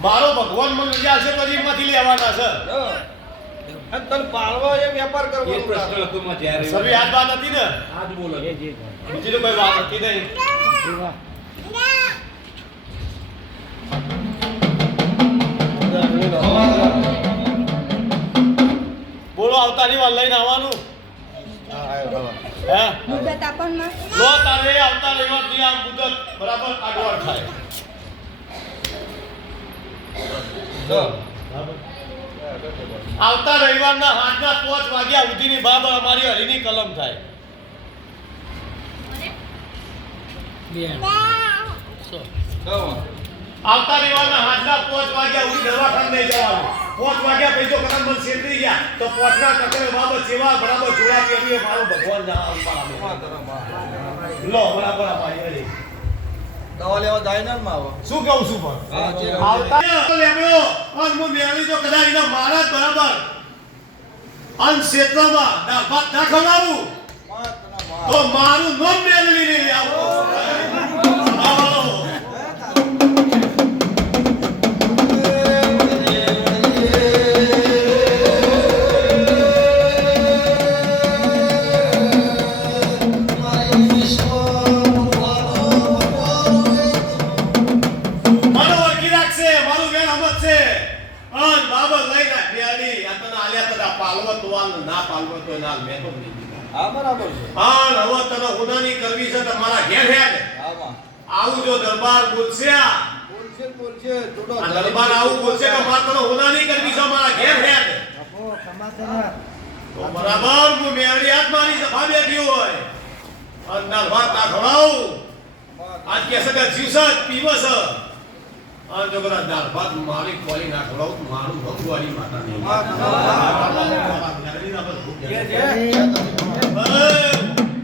મારો ભગવાન મને લઈ આવશે તો એમાંથી લેવાના છે અને તને પાળવો એ વેપાર કરવો એ પ્રશ્ન હતો માં જ્યારે સભી આ વાત હતી ને આજ બોલો બીજી તો કોઈ વાત હતી નહીં બોલો આવતાની વાર લઈને આવવાનું હા મુદત આપણને લો તારે આવતા રવિવાર થી આ મુદત બરાબર આગળ થાય આવતા રવિવારના 5 વાગ્યા સુધીની બાબર અમારી હરીની કલમ થાય આવતા રવિવારના 5 વાગ્યા સુધી દવાખાને લઈ જવાનું 5 વાગ્યા પછી જો કલમ બંધ છેતરી ગયા તો 5 ના ટકરે બાબર સેવા બરાબર જોડાતી હતી મારો ભગવાન લો બરાબર અમારી હરી દવા લેવા જાય ને માવો શું કહું છું પણ આવતા લેમડો અન મુ મેળી જો કદાચ ના મારા બરાબર અન ક્ષેત્રમાં ના ભાત ના ખવડાવું તો મારું નામ મેળવી લઈ આવો ના પાલવો તો ના મેં તો નહીં દીધા હા બરાબર છે હા હવે તને ઉનાની કરવી છે તમારા ઘેર હેડ હા આવું જો દરબાર બોલશે થોડો દરબાર આવું બોલશે કે માર તને ઉનાની કરવી છે મારા ઘેર હેડ આપો સમાચાર તો બરાબર હું મેળી હાથ મારી સભા બેઠી હોય અંદર વાત ના ખવડાવું આજ કે સગા જીવસત પીવસ આ જો કરા દાળ ભાત મારી કોલી ના ખવડાવું મારું ભગવાની માતા નહીં